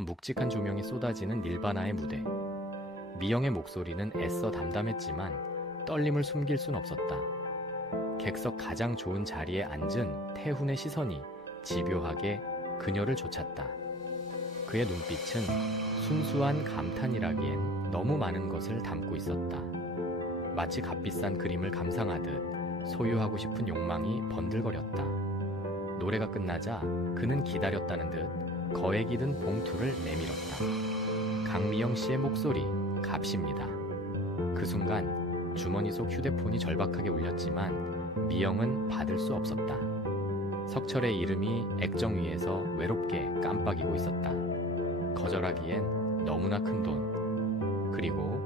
묵직한 조명이 쏟아지는 닐바나의 무대. 미영의 목소리는 애써 담담했지만 떨림을 숨길 순 없었다. 객석 가장 좋은 자리에 앉은 태훈의 시선이 집요하게 그녀를 좇았다. 그의 눈빛은 순수한 감탄이라기엔 너무 많은 것을 담고 있었다. 마치 값비싼 그림을 감상하듯 소유하고 싶은 욕망이 번들거렸다. 노래가 끝나자 그는 기다렸다는 듯 거액이 든 봉투를 내밀었다. 강미영 씨의 목소리, 값입니다. 그 순간 주머니 속 휴대폰이 절박하게 울렸지만 미영은 받을 수 없었다. 석철의 이름이 액정 위에서 외롭게 깜빡이고 있었다. 거절하기엔 너무나 큰 돈, 그리고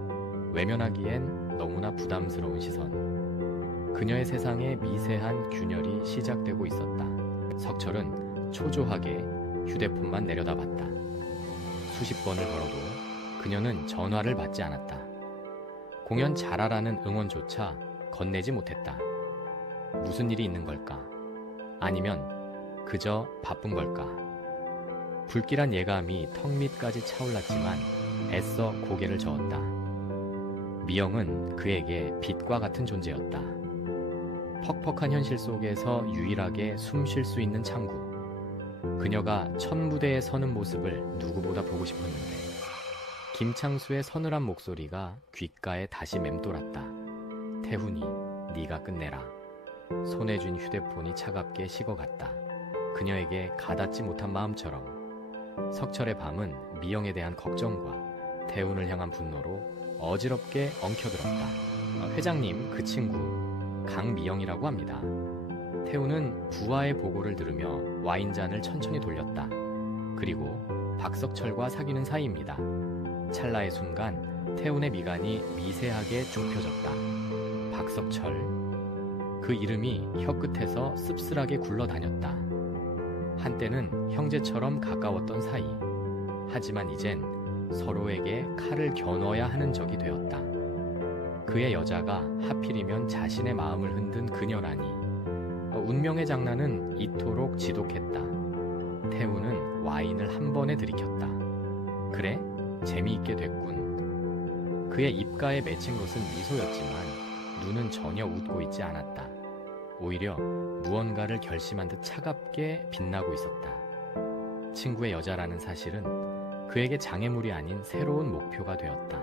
외면하기엔 너무나 부담스러운 시선. 그녀의 세상에 미세한 균열이 시작되고 있었다. 석철은 초조하게 휴대폰만 내려다봤다. 수십 번을 걸어도 그녀는 전화를 받지 않았다. 공연 잘하라는 응원조차 건네지 못했다. 무슨 일이 있는 걸까? 아니면 그저 바쁜 걸까? 불길한 예감이 턱 밑까지 차올랐지만 애써 고개를 저었다. 미영은 그에게 빛과 같은 존재였다. 퍽퍽한 현실 속에서 유일하게 숨 쉴 수 있는 창구. 그녀가 첫 무대에 서는 모습을 누구보다 보고 싶었는데 김창수의 서늘한 목소리가 귓가에 다시 맴돌았다. 태훈이, 네가 끝내라. 손에 쥔 휴대폰이 차갑게 식어갔다. 그녀에게 가닿지 못한 마음처럼. 석철의 밤은 미영에 대한 걱정과 태훈을 향한 분노로 어지럽게 엉켜들었다. 회장님, 그 친구 강미영이라고 합니다. 태훈은 부하의 보고를 들으며 와인잔을 천천히 돌렸다. 그리고 박석철과 사귀는 사이입니다. 찰나의 순간 태훈의 미간이 미세하게 좁혀졌다. 박석철. 그 이름이 혀끝에서 씁쓸하게 굴러다녔다. 한때는 형제처럼 가까웠던 사이. 하지만 이젠 서로에게 칼을 겨눠야 하는 적이 되었다. 그의 여자가 하필이면 자신의 마음을 흔든 그녀라니. 운명의 장난은 이토록 지독했다. 태훈은 와인을 한 번에 들이켰다. 그래, 재미있게 됐군. 그의 입가에 맺힌 것은 미소였지만 눈은 전혀 웃고 있지 않았다. 오히려 무언가를 결심한 듯 차갑게 빛나고 있었다. 친구의 여자라는 사실은 그에게 장애물이 아닌 새로운 목표가 되었다.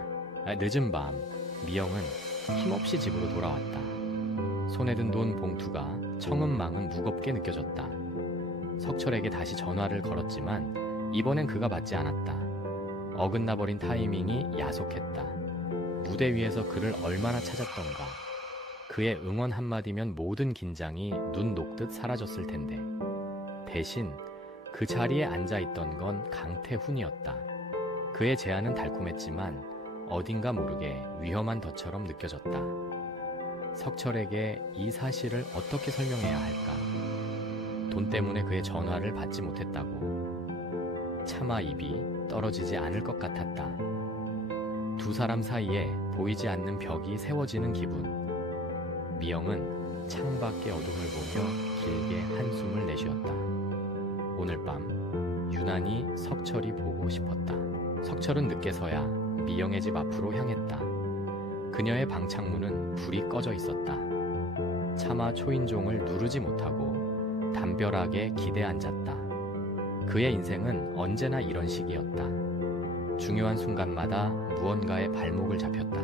늦은 밤, 미영은 힘없이 집으로 돌아왔다. 손에 든 돈 봉투가 청음망은 무겁게 느껴졌다. 석철에게 다시 전화를 걸었지만 이번엔 그가 받지 않았다. 어긋나버린 타이밍이 야속했다. 무대 위에서 그를 얼마나 찾았던가. 그의 응원 한마디면 모든 긴장이 눈 녹듯 사라졌을 텐데. 대신 그 자리에 앉아있던 건 강태훈이었다. 그의 제안은 달콤했지만 어딘가 모르게 위험한 덫처럼 느껴졌다. 석철에게 이 사실을 어떻게 설명해야 할까? 돈 때문에 그의 전화를 받지 못했다고. 차마 입이 떨어지지 않을 것 같았다. 두 사람 사이에 보이지 않는 벽이 세워지는 기분. 미영은 창밖의 어둠을 보며 길게 한숨을 내쉬었다. 오늘 밤 유난히 석철이 보고 싶었다. 석철은 늦게서야 미영의 집 앞으로 향했다. 그녀의 방창문은 불이 꺼져 있었다. 차마 초인종을 누르지 못하고 담벼락에 기대 앉았다. 그의 인생은 언제나 이런 식이었다. 중요한 순간마다 무언가에 발목을 잡혔다.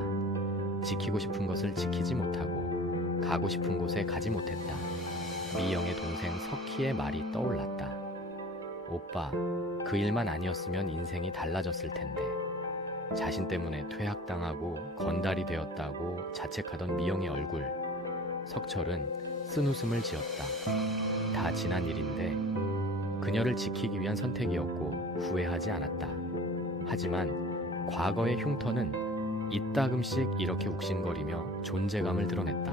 지키고 싶은 것을 지키지 못하고 가고 싶은 곳에 가지 못했다. 미영의 동생 석희의 말이 떠올랐다. 오빠, 그 일만 아니었으면 인생이 달라졌을 텐데. 자신 때문에 퇴학당하고 건달이 되었다고 자책하던 미영의 얼굴. 석철은 쓴웃음을 지었다. 다 지난 일인데 그녀를 지키기 위한 선택이었고 후회하지 않았다. 하지만 과거의 흉터는 이따금씩 이렇게 욱신거리며 존재감을 드러냈다.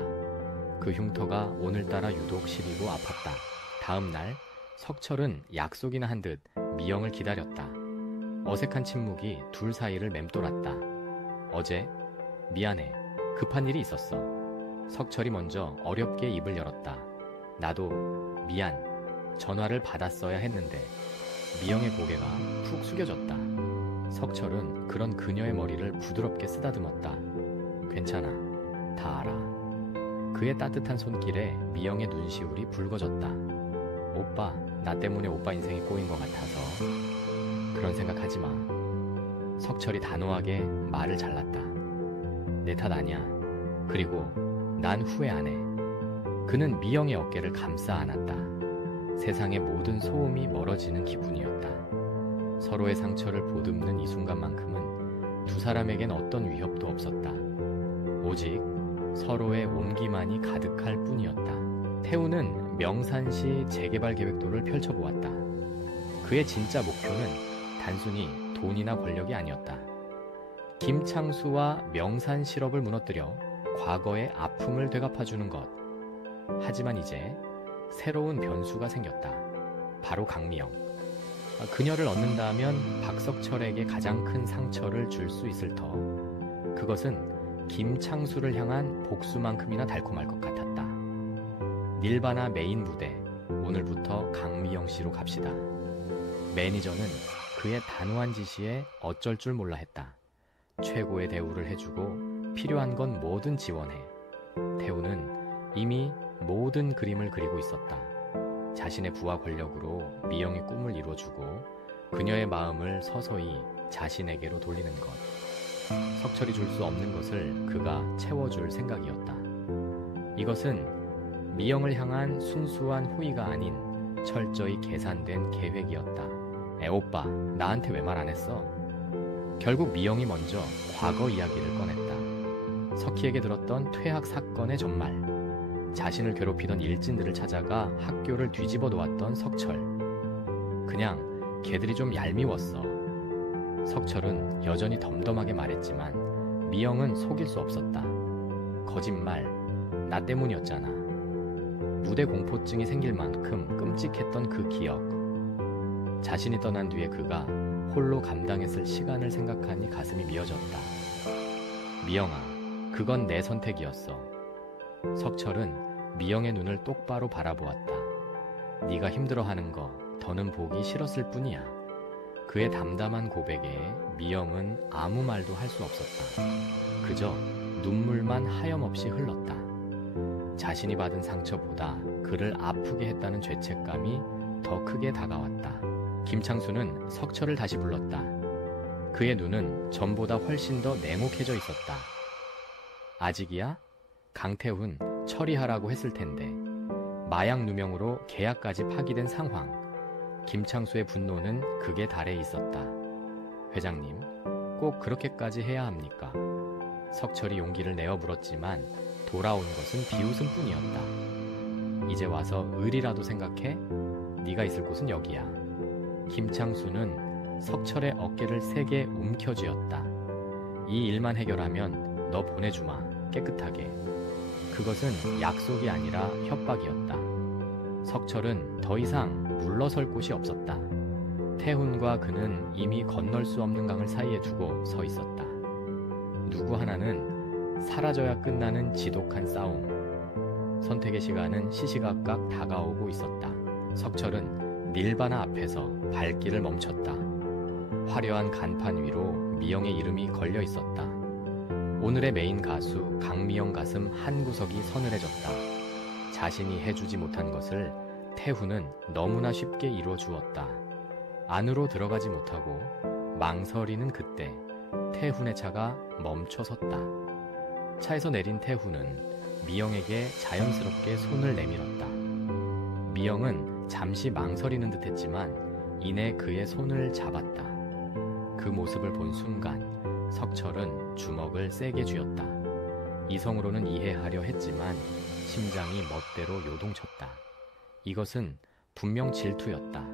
그 흉터가 오늘따라 유독 시리고 아팠다. 다음 날 석철은 약속이나 한 듯 미영을 기다렸다. 어색한 침묵이 둘 사이를 맴돌았다. 어제 미안해. 급한 일이 있었어. 석철이 먼저 어렵게 입을 열었다. 나도 미안. 전화를 받았어야 했는데. 미영의 고개가 푹 숙여졌다. 석철은 그런 그녀의 머리를 부드럽게 쓰다듬었다. 괜찮아, 다 알아. 그의 따뜻한 손길에 미영의 눈시울이 붉어졌다. 오빠, 나 때문에 오빠 인생이 꼬인 것 같아서. 그런 생각 하지 마. 석철이 단호하게 말을 잘랐다. 내 탓 아니야. 그리고 난 후회 안 해. 그는 미영의 어깨를 감싸 안았다. 세상의 모든 소음이 멀어지는 기분이었다. 서로의 상처를 보듬는 이 순간만큼은 두 사람에겐 어떤 위협도 없었다. 오직 서로의 온기만이 가득할 뿐이었다. 태우는 명산시 재개발 계획도를 펼쳐보았다. 그의 진짜 목표는 단순히 돈이나 권력이 아니었다. 김창수와 명산 실업을 무너뜨려 과거의 아픔을 되갚아주는 것. 하지만 이제 새로운 변수가 생겼다. 바로 강미영. 그녀를 얻는다면 박석철에게 가장 큰 상처를 줄 수 있을 터. 그것은 김창수를 향한 복수만큼이나 달콤할 것 같았다. 닐바나 메인 무대, 오늘부터 강미영 씨로 갑시다. 매니저는 그의 단호한 지시에 어쩔 줄 몰라 했다. 최고의 대우를 해주고 필요한 건 뭐든 지원해. 태우는 이미 모든 그림을 그리고 있었다. 자신의 부와 권력으로 미영의 꿈을 이뤄주고 그녀의 마음을 서서히 자신에게로 돌리는 것. 석철이 줄 수 없는 것을 그가 채워줄 생각이었다. 이것은 미영을 향한 순수한 후의가 아닌 철저히 계산된 계획이었다. 오빠, 나한테 왜 말 안 했어? 결국 미영이 먼저 과거 이야기를 꺼냈다. 석희에게 들었던 퇴학 사건의 전말, 자신을 괴롭히던 일진들을 찾아가 학교를 뒤집어 놓았던 석철. 그냥 걔들이 좀 얄미웠어. 석철은 여전히 덤덤하게 말했지만 미영은 속일 수 없었다. 거짓말, 나 때문이었잖아. 무대 공포증이 생길 만큼 끔찍했던 그 기억. 자신이 떠난 뒤에 그가 홀로 감당했을 시간을 생각하니 가슴이 미어졌다. 미영아, 그건 내 선택이었어. 석철은 미영의 눈을 똑바로 바라보았다. 네가 힘들어하는 거 더는 보기 싫었을 뿐이야. 그의 담담한 고백에 미영은 아무 말도 할 수 없었다. 그저 눈물만 하염없이 흘렀다. 자신이 받은 상처보다 그를 아프게 했다는 죄책감이 더 크게 다가왔다. 김창수는 석철을 다시 불렀다. 그의 눈은 전보다 훨씬 더 냉혹해져 있었다. 아직이야? 강태훈 처리하라고 했을 텐데. 마약 누명으로 계약까지 파기된 상황. 김창수의 분노는 극에 달해 있었다. 회장님, 꼭 그렇게까지 해야 합니까? 석철이 용기를 내어 물었지만 돌아온 것은 비웃음뿐이었다. 이제 와서 의리라도 생각해? 네가 있을 곳은 여기야. 김창수는 석철의 어깨를 세게 움켜쥐었다. 이 일만 해결하면 너 보내주마, 깨끗하게. 그것은 약속이 아니라 협박이었다. 석철은 더 이상 물러설 곳이 없었다. 태훈과 그는 이미 건널 수 없는 강을 사이에 두고 서 있었다. 누구 하나는 사라져야 끝나는 지독한 싸움. 선택의 시간은 시시각각 다가오고 있었다. 석철은 닐바나 앞에서 발길을 멈췄다. 화려한 간판 위로 미영의 이름이 걸려 있었다. 오늘의 메인 가수 강미영 가슴 한 구석이 서늘해졌다. 자신이 해주지 못한 것을 태훈은 너무나 쉽게 이뤄주었다. 안으로 들어가지 못하고 망설이는 그때 태훈의 차가 멈춰섰다. 차에서 내린 태훈은 미영에게 자연스럽게 손을 내밀었다. 미영은 잠시 망설이는 듯했지만 이내 그의 손을 잡았다. 그 모습을 본 순간 석철은 주먹을 세게 쥐었다. 이성으로는 이해하려 했지만 심장이 멋대로 요동쳤다. 이것은 분명 질투였다.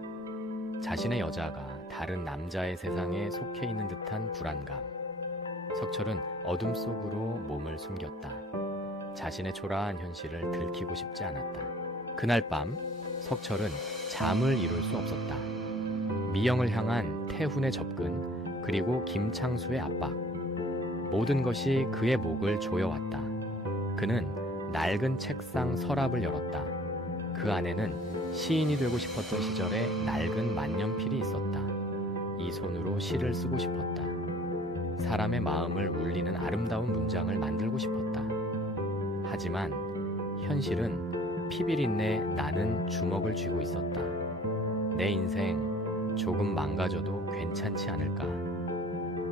자신의 여자가 다른 남자의 세상에 속해 있는 듯한 불안감. 석철은 어둠 속으로 몸을 숨겼다. 자신의 초라한 현실을 들키고 싶지 않았다. 그날 밤 석철은 잠을 이룰 수 없었다. 미영을 향한 태훈의 접근, 그리고 김창수의 압박. 모든 것이 그의 목을 조여왔다. 그는 낡은 책상 서랍을 열었다. 그 안에는 시인이 되고 싶었던 시절에 낡은 만년필이 있었다. 이 손으로 시를 쓰고 싶었다. 사람의 마음을 울리는 아름다운 문장을 만들고 싶었다. 하지만 현실은 피비린내 나는 주먹을 쥐고 있었다. 내 인생 조금 망가져도 괜찮지 않을까.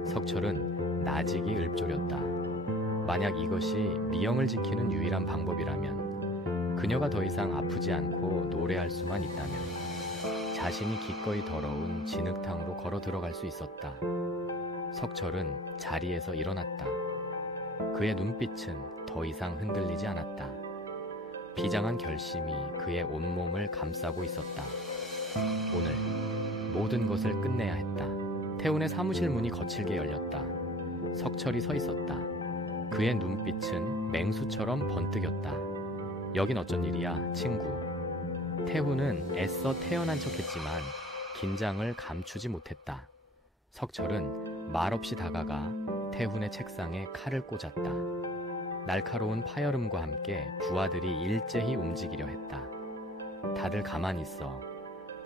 석철은 나직이 읊조렸다. 만약 이것이 미영을 지키는 유일한 방법이라면, 그녀가 더 이상 아프지 않고 노래할 수만 있다면 자신이 기꺼이 더러운 진흙탕으로 걸어 들어갈 수 있었다. 석철은 자리에서 일어났다. 그의 눈빛은 더 이상 흔들리지 않았다. 비장한 결심이 그의 온몸을 감싸고 있었다. 오늘 모든 것을 끝내야 했다. 태훈의 사무실 문이 거칠게 열렸다. 석철이 서 있었다. 그의 눈빛은 맹수처럼 번뜩였다. 여긴 어쩐 일이야, 친구. 태훈은 애써 태연한 척했지만 긴장을 감추지 못했다. 석철은 말없이 다가가 태훈의 책상에 칼을 꽂았다. 날카로운 파열음과 함께 부하들이 일제히 움직이려 했다. 다들 가만히 있어.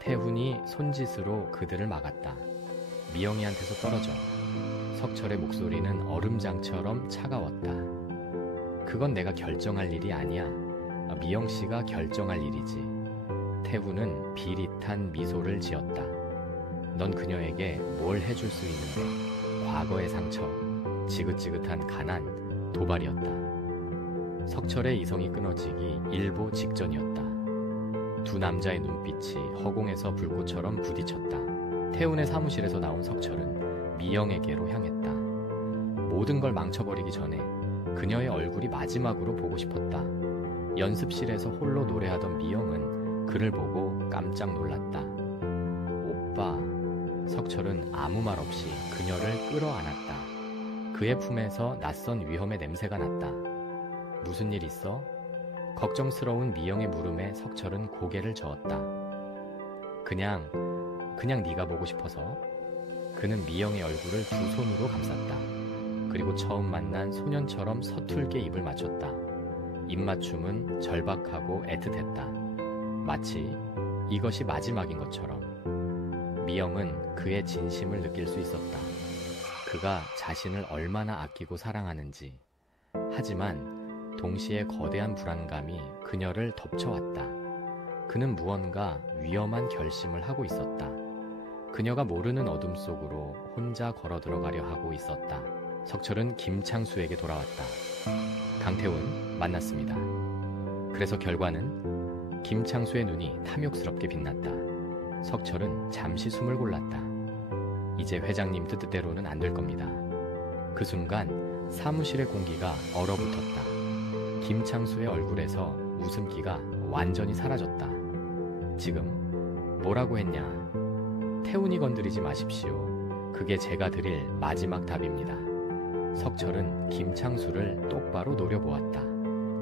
태훈이 손짓으로 그들을 막았다. 미영이한테서 떨어져. 석철의 목소리는 얼음장처럼 차가웠다. 그건 내가 결정할 일이 아니야. 미영 씨가 결정할 일이지. 태훈은 비릿한 미소를 지었다. 넌 그녀에게 뭘 해줄 수 있는데? 과거의 상처, 지긋지긋한 가난, 도발이었다. 석철의 이성이 끊어지기 일보 직전이었다. 두 남자의 눈빛이 허공에서 불꽃처럼 부딪혔다. 태훈의 사무실에서 나온 석철은 미영에게로 향했다. 모든 걸 망쳐버리기 전에 그녀의 얼굴이 마지막으로 보고 싶었다. 연습실에서 홀로 노래하던 미영은 그를 보고 깜짝 놀랐다. 오빠. 석철은 아무 말 없이 그녀를 끌어안았다. 그의 품에서 낯선 위험의 냄새가 났다. 무슨 일 있어? 걱정스러운 미영의 물음에 석철은 고개를 저었다. 그냥 네가 보고 싶어서. 그는 미영의 얼굴을 두 손으로 감쌌다. 그리고 처음 만난 소년처럼 서툴게 입을 맞췄다. 입맞춤은 절박하고 애틋했다. 마치 이것이 마지막인 것처럼. 미영은 그의 진심을 느낄 수 있었다. 그가 자신을 얼마나 아끼고 사랑하는지. 하지만 동시에 거대한 불안감이 그녀를 덮쳐왔다. 그는 무언가 위험한 결심을 하고 있었다. 그녀가 모르는 어둠 속으로 혼자 걸어 들어가려 하고 있었다. 석철은 김창수에게 돌아왔다. 강태훈 만났습니다. 그래서 결과는? 김창수의 눈이 탐욕스럽게 빛났다. 석철은 잠시 숨을 골랐다. 이제 회장님 뜻대로는 안 될 겁니다. 그 순간 사무실의 공기가 얼어붙었다. 김창수의 얼굴에서 웃음기가 완전히 사라졌다. 지금 뭐라고 했냐? 태훈이 건드리지 마십시오. 그게 제가 드릴 마지막 답입니다. 석철은 김창수를 똑바로 노려보았다.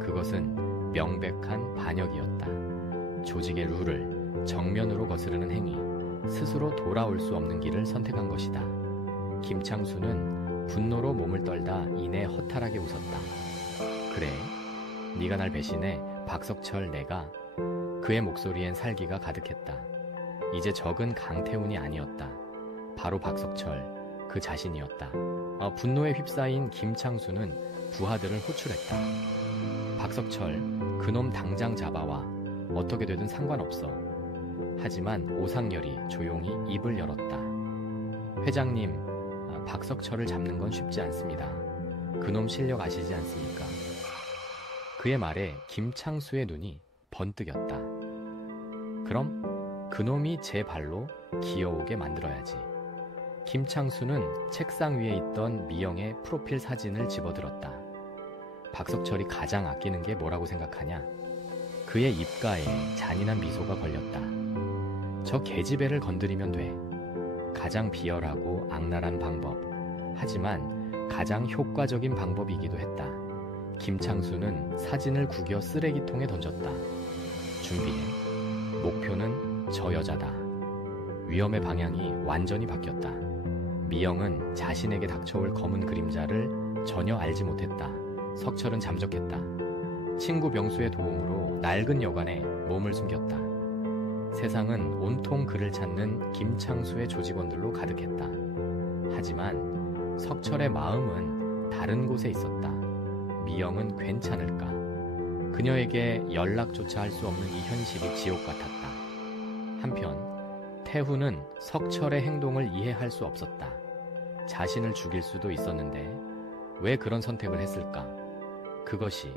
그것은 명백한 반역이었다. 조직의 룰을 정면으로 거스르는 행위, 스스로 돌아올 수 없는 길을 선택한 것이다. 김창수는 분노로 몸을 떨다 이내 허탈하게 웃었다. 그래? 네가 날 배신해, 박석철 내가. 그의 목소리엔 살기가 가득했다. 이제 적은 강태훈이 아니었다. 바로 박석철, 그 자신이었다. 분노에 휩싸인 김창수는 부하들을 호출했다. 박석철, 그놈 당장 잡아와. 어떻게 되든 상관없어. 하지만 오상열이 조용히 입을 열었다. 회장님, 박석철을 잡는 건 쉽지 않습니다. 그놈 실력 아시지 않습니까? 그의 말에 김창수의 눈이 번뜩였다. 그럼 그놈이 제 발로 기어오게 만들어야지. 김창수는 책상 위에 있던 미영의 프로필 사진을 집어들었다. 박석철이 가장 아끼는 게 뭐라고 생각하냐? 그의 입가에 잔인한 미소가 걸렸다. 저 계집애를 건드리면 돼. 가장 비열하고 악랄한 방법. 하지만 가장 효과적인 방법이기도 했다. 김창수는 사진을 구겨 쓰레기통에 던졌다. 준비해. 목표는 저 여자다. 위험의 방향이 완전히 바뀌었다. 미영은 자신에게 닥쳐올 검은 그림자를 전혀 알지 못했다. 석철은 잠적했다. 친구 병수의 도움으로 낡은 여관에 몸을 숨겼다. 세상은 온통 그를 찾는 김창수의 조직원들로 가득했다. 하지만 석철의 마음은 다른 곳에 있었다. 미영은 괜찮을까? 그녀에게 연락조차 할 수 없는 이 현실이 지옥 같았다. 한편 태훈은 석철의 행동을 이해할 수 없었다. 자신을 죽일 수도 있었는데 왜 그런 선택을 했을까? 그것이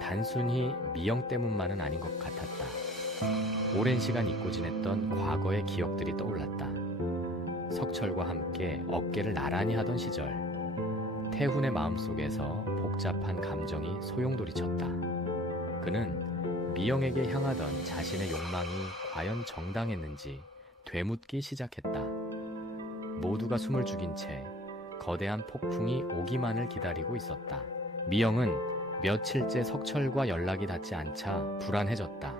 단순히 미영 때문만은 아닌 것 같았다. 오랜 시간 잊고 지냈던 과거의 기억들이 떠올랐다. 석철과 함께 어깨를 나란히 하던 시절, 태훈의 마음속에서 복잡한 감정이 소용돌이쳤다. 그는 미영에게 향하던 자신의 욕망이 과연 정당했는지 되묻기 시작했다. 모두가 숨을 죽인 채 거대한 폭풍이 오기만을 기다리고 있었다. 미영은 며칠째 석철과 연락이 닿지 않자 불안해졌다.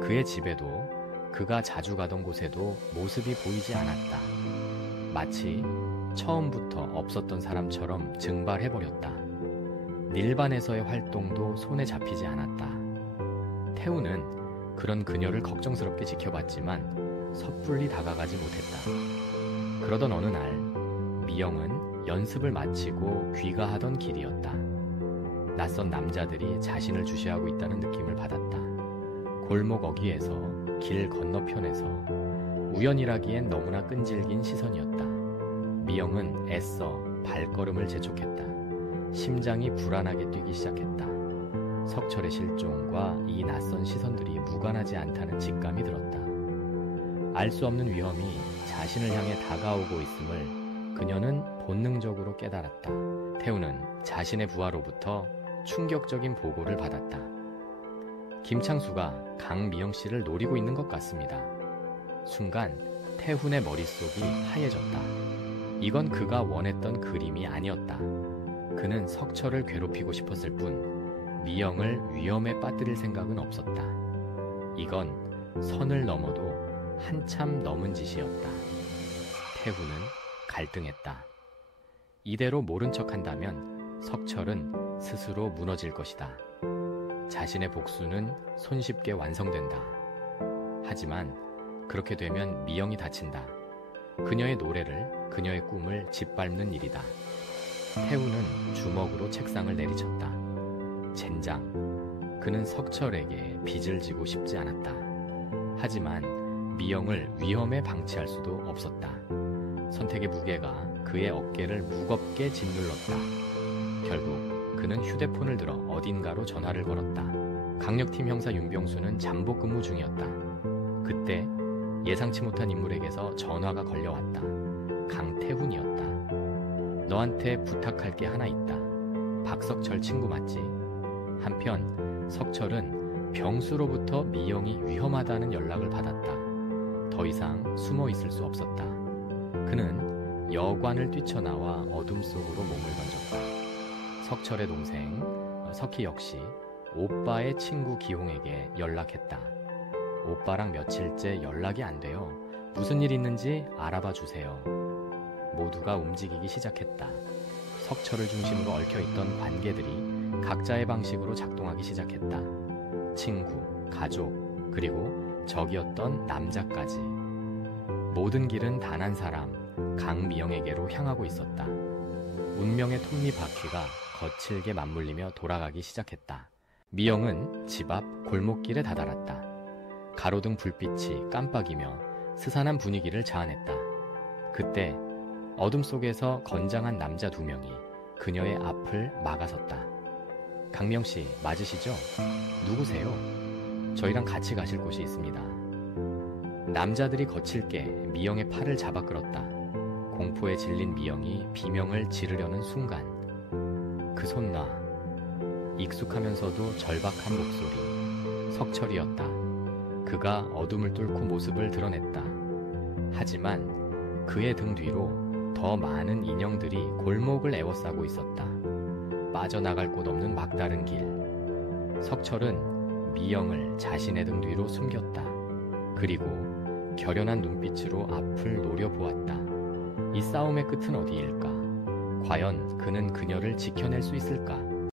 그의 집에도 그가 자주 가던 곳에도 모습이 보이지 않았다. 마치 처음부터 없었던 사람처럼 증발해버렸다. 닐반에서의 활동도 손에 잡히지 않았다. 태우는 그런 그녀를 걱정스럽게 지켜봤지만 섣불리 다가가지 못했다. 그러던 어느 날 미영은 연습을 마치고 귀가하던 길이었다. 낯선 남자들이 자신을 주시하고 있다는 느낌을 받았다. 골목 어귀에서, 길 건너편에서 우연이라기엔 너무나 끈질긴 시선이었다. 미영은 애써 발걸음을 재촉했다. 심장이 불안하게 뛰기 시작했다. 석철의 실종과 이 낯선 시선들이 무관하지 않다는 직감이 들었다. 알 수 없는 위험이 자신을 향해 다가오고 있음을 그녀는 본능적으로 깨달았다. 태우는 자신의 부하로부터 충격적인 보고를 받았다. 김창수가 강미영 씨를 노리고 있는 것 같습니다. 순간 태훈의 머릿속이 하얘졌다. 이건 그가 원했던 그림이 아니었다. 그는 석철을 괴롭히고 싶었을 뿐 미영을 위험에 빠뜨릴 생각은 없었다. 이건 선을 넘어도 한참 넘은 짓이었다. 태훈은 갈등했다. 이대로 모른 척한다면 석철은 스스로 무너질 것이다. 자신의 복수는 손쉽게 완성된다. 하지만 그렇게 되면 미영이 다친다. 그녀의 노래를, 그녀의 꿈을 짓밟는 일이다. 태우는 주먹으로 책상을 내리쳤다. 젠장, 그는 석철에게 빚을 지고 싶지 않았다. 하지만 미영을 위험에 방치할 수도 없었다. 선택의 무게가 그의 어깨를 무겁게 짓눌렀다. 결국 그는 휴대폰을 들어 어딘가로 전화를 걸었다. 강력팀 형사 윤병수는 잠복 근무 중이었다. 그때 예상치 못한 인물에게서 전화가 걸려왔다. 강태훈이었다. 너한테 부탁할 게 하나 있다. 박석철 친구 맞지? 한편 석철은 병수로부터 미영이 위험하다는 연락을 받았다. 더 이상 숨어 있을 수 없었다. 그는 여관을 뛰쳐나와 어둠 속으로 몸을 던졌다. 석철의 동생 석희 역시 오빠의 친구 기홍에게 연락했다. 오빠랑 며칠째 연락이 안 돼요. 무슨 일 있는지 알아봐 주세요. 모두가 움직이기 시작했다. 석철을 중심으로 얽혀있던 관계들이 각자의 방식으로 작동하기 시작했다. 친구, 가족, 그리고 적이었던 남자까지. 모든 길은 단 한 사람, 강미영에게로 향하고 있었다. 운명의 톱니바퀴가 거칠게 맞물리며 돌아가기 시작했다. 미영은 집 앞 골목길에 다다랐다. 가로등 불빛이 깜빡이며 스산한 분위기를 자아냈다. 그때 어둠 속에서 건장한 남자 2명이 그녀의 앞을 막아섰다. 강명씨 맞으시죠? 누구세요? 저희랑 같이 가실 곳이 있습니다. 남자들이 거칠게 미영의 팔을 잡아 끌었다. 공포에 질린 미영이 비명을 지르려는 순간 그 손 놔. 익숙하면서도 절박한 목소리. 석철이었다. 그가 어둠을 뚫고 모습을 드러냈다. 하지만 그의 등 뒤로 더 많은 인형들이 골목을 에워싸고 있었다. 빠져나갈 곳 없는 막다른 길. 석철은 미영을 자신의 등 뒤로 숨겼다. 그리고 결연한 눈빛으로 앞을 노려보았다. 이 싸움의 끝은 어디일까? 과연 그는 그녀를 지켜낼 수 있을까?